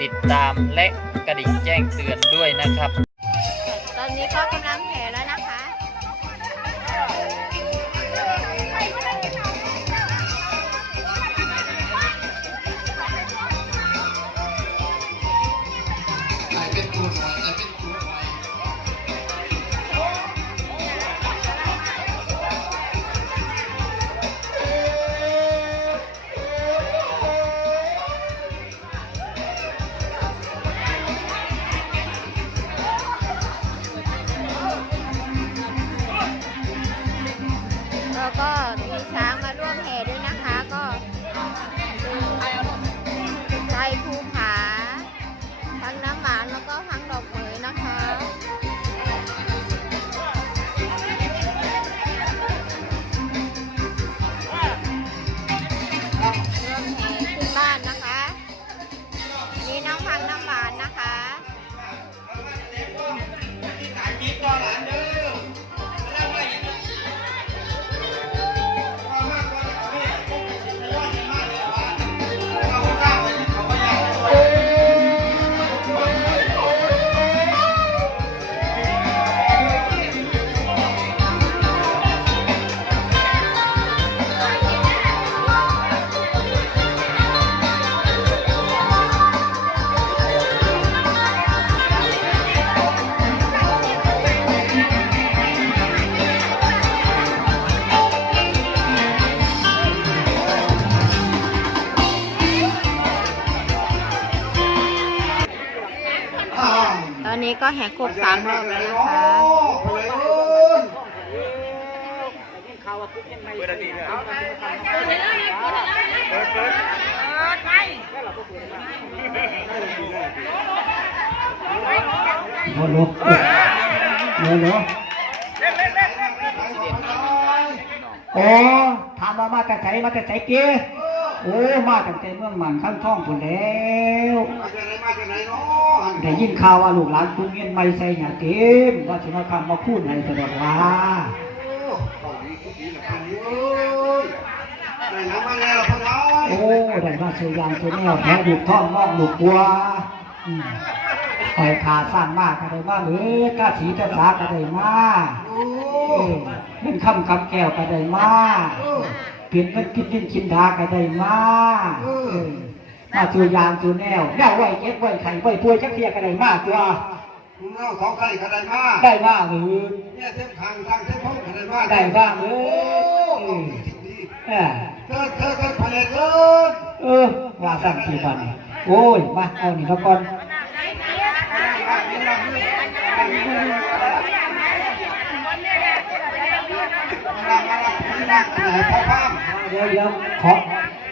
ติดตามและกระดิ่งแจ้งเตือนด้วยนะครับ ตอนนี้ก็กำลัง ก็แห่ครบสามรอบแล้วนะคะโอ้โหโอ้โหโอ้ถามามาแต่ใจมาแต่ใจเกี้ โอ้มาแต่ใจเมืองหมันข้างท่องผลแล้วมาจากไหนมาจากไหนเนาะได้ยินข่าวว่าลูกหลานกรุงเงินไม่ใส่หยาเต็มว่าสิมาคำมาพูดให้ตลอดว่าโอ้ของดีทุกดีละพันเอ้ยได้น้ำมาแล้วพ่อน้อยโอ้ได้มาเชียยางเชียแนวแพ้ลูกท่องมองลูกบัวอืมคอยขาสร้างมากก็ได้มาหรือกาสีกาสาก็ได้มาโอ้เออเงินคำคำแก้วก็ได้มา เปลี่ยนเงินคิดดินคินดาก็ได้มาเออ มาตัวยางตัวแนวแนวไว้เก็บไว้ไข่ไว้ป่วยจักเทียก็ได้มาตัวคุณเอาของใครก็ได้มาได้มาหรือเนี่ยเส้นทางทางเส้นพงก็ได้มาได้บ้างเอโอ้อของดีทุกดีเออเกิดเกิดเกิดภายในเกินเออว่าสั่งกี่วันโอ้ยมาเอานี่มาก่อน พ่อพามเดี๋ยวเดี๋ยวขอ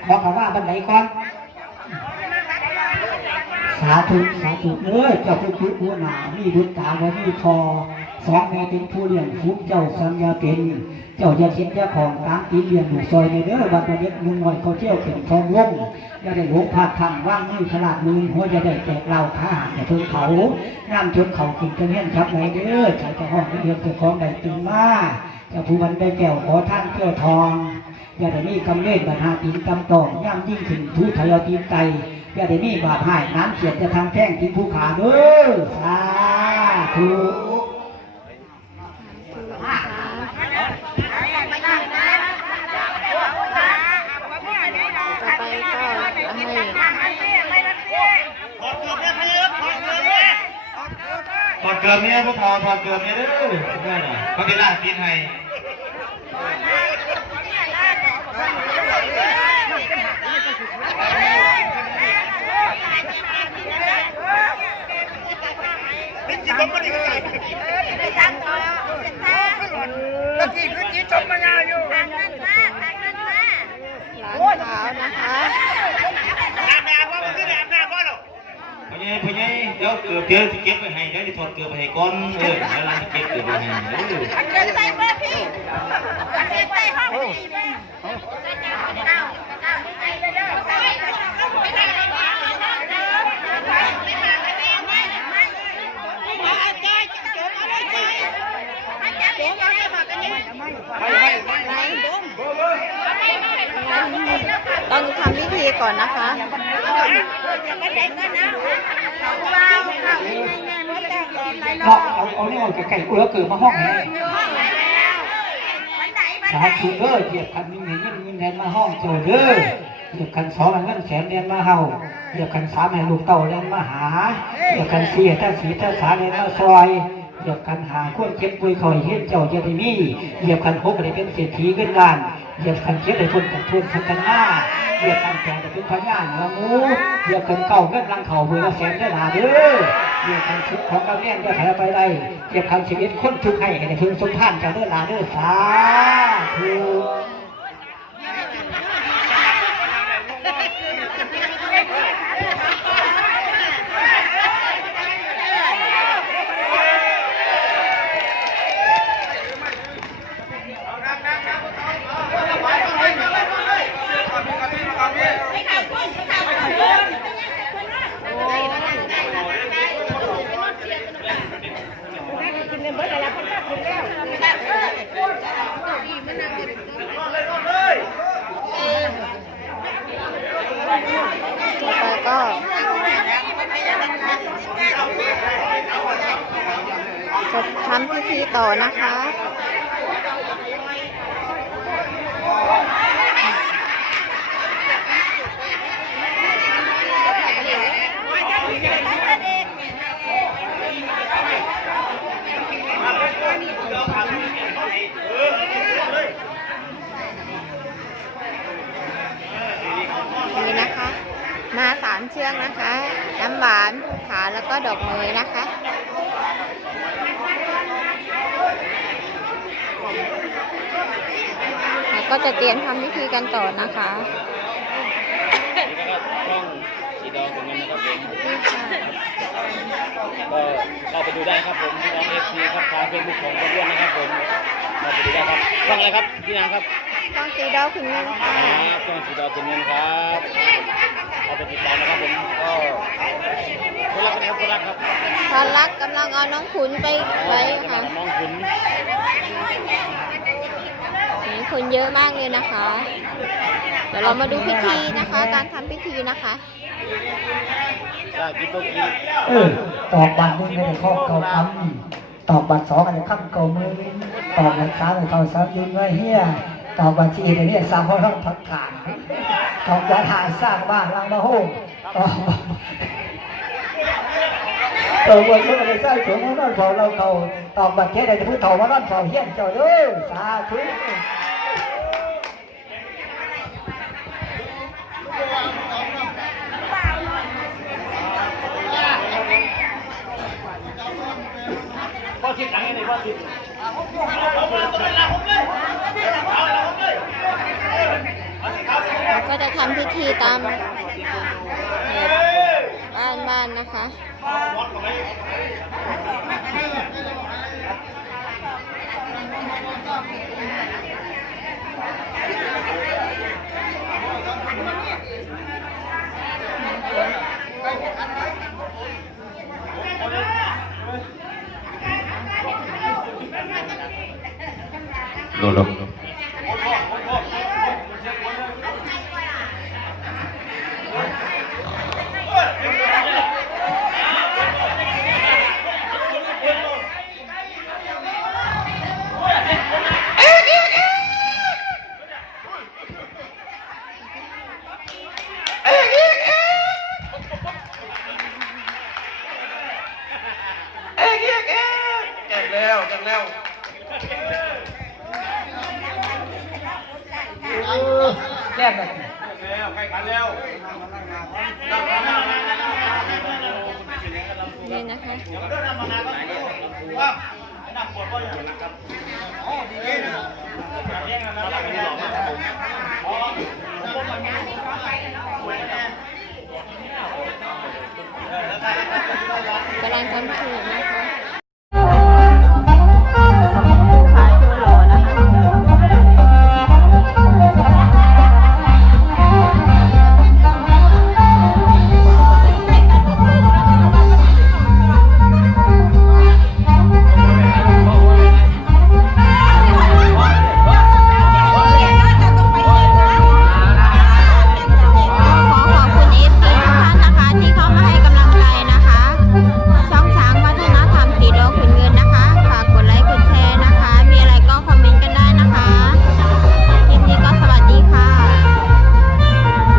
ขอคำว่าบันไดก่อนสาธุสาธุเอ้ยเจ้าเป็นผู้หัวหนามีบุตรตาวันมีทอ สองแม่เป็นผู้เลี้ยงฟุกเจ้าสัญญาเป็น เจ้าอย่าเช็ดเจ้าของตามตีเลี้ยงหนูซอยในเด้อบัดเด็กนุ่งหน่อยเขาเที่ยวเข็นทองล่มอย่าได้หลงพลาดทางว่างมือขนาดมือหัวอย่าได้แตกเหล่าข้าอย่าเพิ่งเขาน้ำจนเขากินจะเห็นครับไหนเด้อชายเจ้าห้องเรียนเจ้าของได้ตึงมาจ้าผู้มันได้แก้วขอท่านเที่ยวทองอย่าได้มีกำเนิดบัญหาตีนกำตองย่ำยิ่งถึงทุทะยอตีนไตอย่าได้มีบาปหายน้ำเสียดจะทางแท่งทิ้งภูขาเด้อสาธุ ต่อไปก็ให้ ถอ ดเกลือเมียพวกพอถอดเกลือเมียเด้อได้น่ะเขาเป็นล่าตีนให้หลานสาวนะคะ พ่อใหญ่พ่อใหญ่ เดี๋ยวเกลือเดี๋ยวสิเก็บไปให้เดี๋ยวจะถอดเกือบไปให้ก่อนเออเดี๋ยวเราจะเก็บเกือบไปให้เด้อต้องทำพิธีก่อนนะคะ เเราเอาเอาเนี่ยไก่เอื้อเกิดมาห้องไหนสาธุเด้อเทียบคันมีเงินเงินเงินแดนมาห้องเจอเด้อเทียบคันสองเงินแสนแดนมาเฮาเทียบคันสามให้ลูกเต่าแดนมาหาเทียบคันสี่ถ้าสีถ้าสาแดนมาซอยเทียบคันหาควเก็บปุยคอยเฮ็ดเจ้าจะได้มีเทียบคันหกได้เป็นเศรษฐีเงินล้านเทียบคันเจ็ดได้พ้นจากทุนทันกันหน้า เทียบคันแขนแต่เป็นพญานละงูเรียบคันเก้าเงินรังเข่ามือละแสนได้หลาเด้อเกี่ยวกันชุดของกำเนียนก็ใส่ไปได้เกี่ยวกันชีวิตคนทุกข์ให้ให้ได้พึงสมพานจากเด้อลาเด้อสาธุ ต่อไปก็จะทำพิธี ต่อนะคะ นี่นะคะ มาสามเชือกนะคะ น้ำหวานภูผาแล้วก็ดอกเมยนะคะ แล้ว ก็จะเตรียมทำพิธีกันต่อนะคะนี่นะครับช่องสีดองตรงนี้นะครับผมก็เข้าไปดูได้ครับผมที่น้องเอฟซีครับทางเฟซบุ๊กของกระบวนนะครับผมเข้าไปดูได้ครับช่องอะไรครับพี่นางครับต้องสีดาวขึ้นเงินค่ะครับช่องสีดาวตรงนี้นะครับเข้าไปติดตามนะครับผมก็คนรักนะครับคนรักครับพรลักษณ์กำลังเอาน้องขุนไปไว้ค่ะน้องขุนนี่ คนเยอะมากเลยนะคะ เดี๋ยวเรามาดูพิธีนะคะ การทำพิธีนะคะได้กินต้องกินเออตอกบัตรหนึ่งไม่ได้ข้อเก่าคำตอกบัตรสองอะไรคำเก่ามือตอกบัตรสามอะไรเก่าสามยืนไว้เฮียตอกบัตรสี่อะไรเนี่ยสามข้อต้องพักการตอกยาทายสร้างบ้านล้างมาโฮมตอกบัตรเออวันนี้เราใส่ถุงมานอนเฝ้าเราเขาตอกบัตรแค่ไหนจะพูดถอมานอนเฝ้าเฮียนเจ้าเด้อสาธุ พ่อคิดหลังยังไงพ่อคิด เรา ก็จะทำพิธีตามแบบบ้านนะคะโด ด แล้วใกล้กันแล้วนี่นะคะกำลังทำพิธีนะคะ